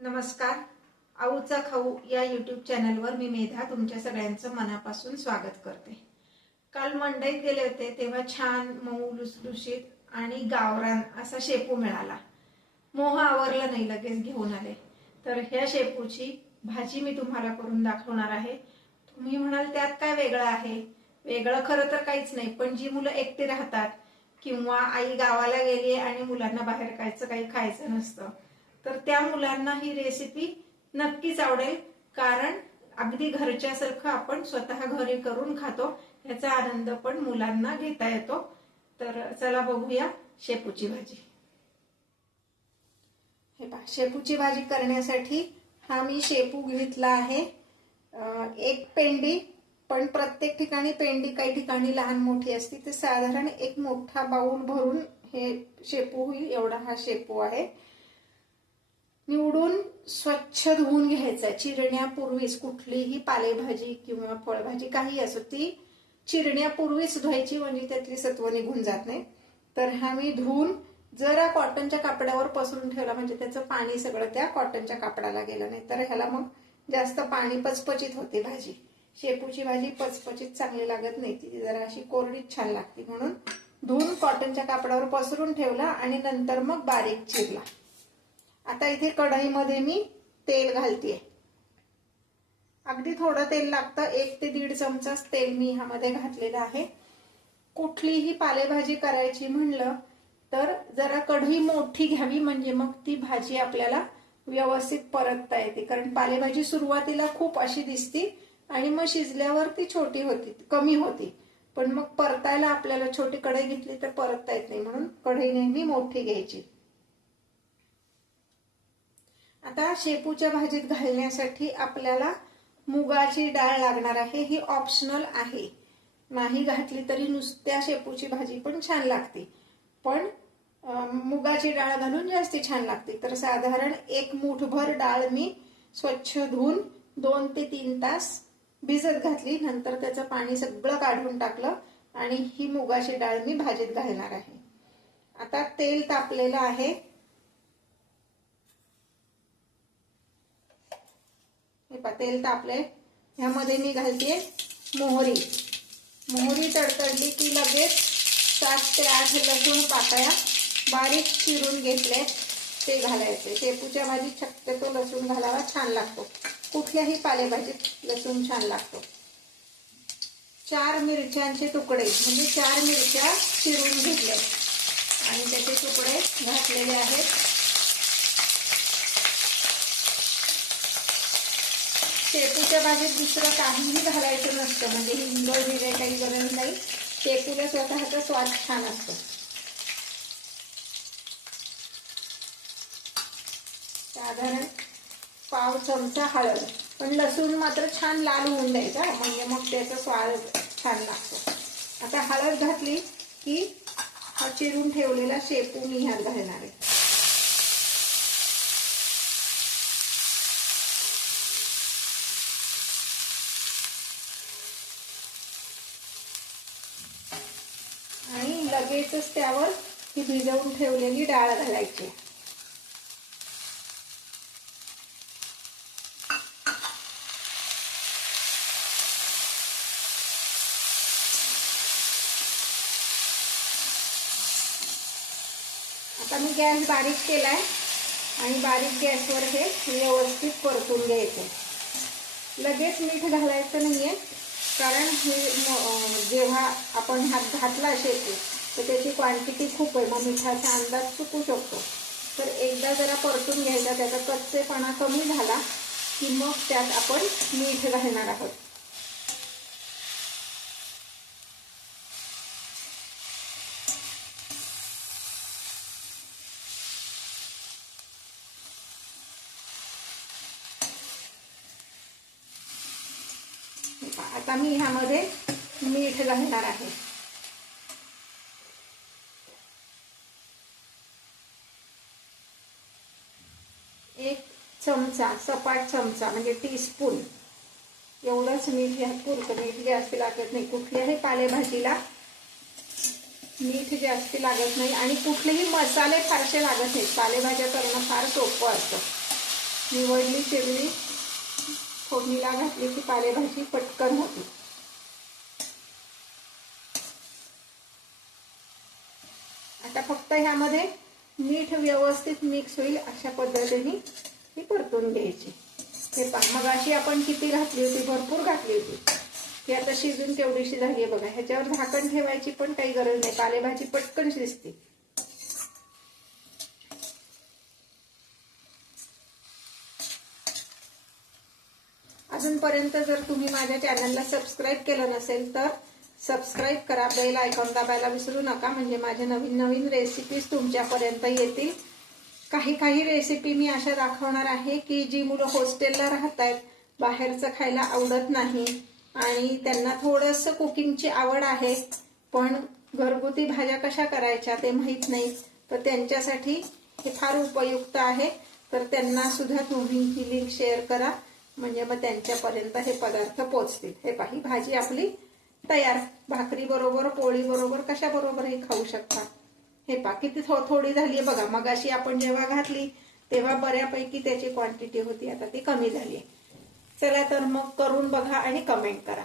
नमस्कार. आऊचा खाऊ या यूट्यूब चॅनलवर मी मेधा तुमच्या सगळ्यांचं मनापासून स्वागत करते. काल मंडईत गेले होते तेव्हा छान मऊ लुसलुशीत आणि गावरान असा शेपू मिळाला. मोह आवरला नाही, लगेच घेऊन आले. तर ह्या शेपूची भाजी मी तुम्हाला करून दाखवणार आहे. तुम्ही म्हणाल त्यात काय वेगळं आहे? वेगळं खरं तर काहीच नाही, पण जी मुलं एकटी राहतात किंवा आई गावाला गेली आणि मुलांना बाहेर काही खायचं नसतं, तर त्या मुलांना ही रेसिपी नक्कीच आवडेल. कारण अगदी घरच्यासारखं आपण स्वतः घरी करून खातो, याचा आनंद पण मुलांना घेता येतो. तर चला बघूया शेपूची भाजी. हे पहा, शेपूची भाजी करण्यासाठी हा मी शेपू घेतला आहे. एक पेंडी, पण प्रत्येक ठिकाणी पेंडी काही ठिकाणी लहान मोठी असते. तर साधारण एक मोठा बाउल भरून हे शेपू होईल एवढा हा शेपू आहे. निवडून स्वच्छ धुवून घ्यायचा. चिरण्यापूर्वीच कुठलीही पालेभाजी किंवा फळभाजी काही असो ती चिरण्यापूर्वीच धुवायची, म्हणजे त्यातली सत्व निघून जात नाही. तर हा मी धुवून जरा कॉटनच्या कापडावर पसरून ठेवला, म्हणजे त्याचं पाणी सगळं त्या कॉटनच्या कापडाला गेलं नाही. तर ह्याला मग जास्त पाणी पचपचित होते भाजी. शेपूची भाजी पचपचित चांगली लागत नाही, ती जरा अशी कोरडीच छान लागते. म्हणून धुवून कॉटनच्या कापडावर पसरून ठेवला आणि नंतर मग बारीक चिरला. आता इथे कढईमध्ये मी तेल घालतेय. अगदी थोडं तेल लागतं, 1 ते 1.5 चमचाच तेल मी ह्यामध्ये घातलेलं आहे. कुठलीही पालेभाजी करायची म्हणलं तर जरा कढई मोठी घ्यावी, म्हणजे मग ती भाजी आपल्याला व्यवस्थित परतता येते. कारण पालेभाजी सुरुवातीला खूप अशी दिसती आणि मग शिजल्यावर ती छोटी होती, कमी होती. पण मग परतायला आपल्याला छोटी कढई घेतली तर परतता येत नाही, म्हणून कढई नेहमी मोठी घ्यायची. आता शेपूच्या भाजीत घालण्यासाठी आपल्याला मुगाची डाळ लागणार आहे. ही ऑप्शनल आहे, नाही घातली तरी नुसत्या शेपूची भाजी पण छान लागते, पण मुगाची डाळ घालून जास्त छान लागते. तर साधारण 1 मूठभर डाळ मी स्वच्छ धुवून 2 ते 3 तास भिजत घातली. नंतर त्याचं पाणी सगळं काढून टाकलं आणि ही मुगाची डाळ मी भाजीत घालणार आहे. आता तेल तापलेलं आहे. तेल तापले, ह्यामध्ये मी घालते मोहरी. मोहरी तडतडली की लगेच 7 ते 8 लसूण पाकळ्या बारीक चिरून घेतले ते घालायचे. शेपूच्या भाजीत शक्यतो लसूण घालावा, छान लागतो. कुठल्याही पालेभाजीत लसूण छान लागतो. 4 मिरच्यांचे तुकडे, म्हणजे 4 मिरच्या चिरून घेतले आणि त्याचे तुकडे घातलेले आहेत. शेपूच्या भाजीत दुसरं काहीही घालायचं नसतं, म्हणजे हिंग जिरे काही गरज नाही. शेपूला स्वतःचा स्वाद छान असतो. साधारण पाव चमचा हळद, पण लसूण मात्र छान लाल होऊन द्यायचा, म्हणजे मग त्याचा स्वाद छान लागतो. आता हळद घातली की हा चिरून ठेवलेला शेपू मी ह्यात घालणार आहे. आणि लगेचच त्यावर ही भिजवून ठेवलेली डाळ घालायची. आता मी गॅस बारीक केलाय आणि बारीक गॅसवर हे व्यवस्थित परतून घ्यायचे. लगेच मीठ घालायचं नाहीये, कारण हे जेव्हा आपण हात घातला शेपू तर त्याची क्वांटिटी खूप आहे, मग मिठाचा अंदाज चुकू शकतो. तर एकदा जरा परतून घ्यायचा, त्याचा कच्चेपणा कमी झाला की मग त्यात आपण मीठ घालणार आहोत. आता मी ह्यामध्ये मीठ घालणार आहे. एक चमचा, सपाट चमचा म्हणजे टीस्पून एवढंच मीठ ह्यात पुरतं. मीठ जास्त लागत नाही. कुठल्याही पालेभाजीला मीठ जास्त लागत नाही आणि कुठलेही मसाले फारसे लागत नाहीत. पालेभाज्या करणं फार सोपं असतं. निवडली चिरली फोडणीला घातली की पालेभाजी पटकन होती. आता फक्त ह्यामध्ये मीठ व्यवस्थित मिक्स होईल अशा पद्धतीने ही परतून घ्यायची. हे पहा, मगाशी आपण किती घातली होती, भरपूर घातली होती. ती आता शिजून केवढीशी झाली आहे बघा. ह्याच्यावर झाकण ठेवायची पण काही गरज नाही, पालेभाजी पटकन शिजते. अजूनपर्यंत जर तुम्ही माझ्या चॅनलला सबस्क्राईब केलं नसेल तर सबस्क्राईब करा, बेल आयकॉन दाबायला विसरू नका, म्हणजे माझ्या नवीन नवीन रेसिपीज तुमच्यापर्यंत येतील. काही रेसिपी मी अशा दाखवणार आहे की जी मुलं हॉस्टेलला राहत आहेत, बाहेरचं खायला आवडत नाही आणि त्यांना थोडंसं कुकिंगची आवड आहे पण घरगुती भाज्या कशा करायच्या ते माहीत नाही, तर त्यांच्यासाठी हे फार उपयुक्त आहे. तर त्यांना सुद्धा तुम्ही ही लिंक शेअर करा, म्हणजे मग त्यांच्यापर्यंत हे पदार्थ पोहोचतील. हे पहा, ही भाजी आपली तयार. भाकरी बरोबर, पोळी बरोबर, कशा बरोबरही खाऊ शकता. हे पहा किती थोडी झाली आहे बघा. मगाशी आपण जेव्हा घातली तेव्हा बऱ्यापैकी त्याची क्वांटिटी होती, आता ती कमी झाली आहे. चला तर मग करून बघा आणि कमेंट करा.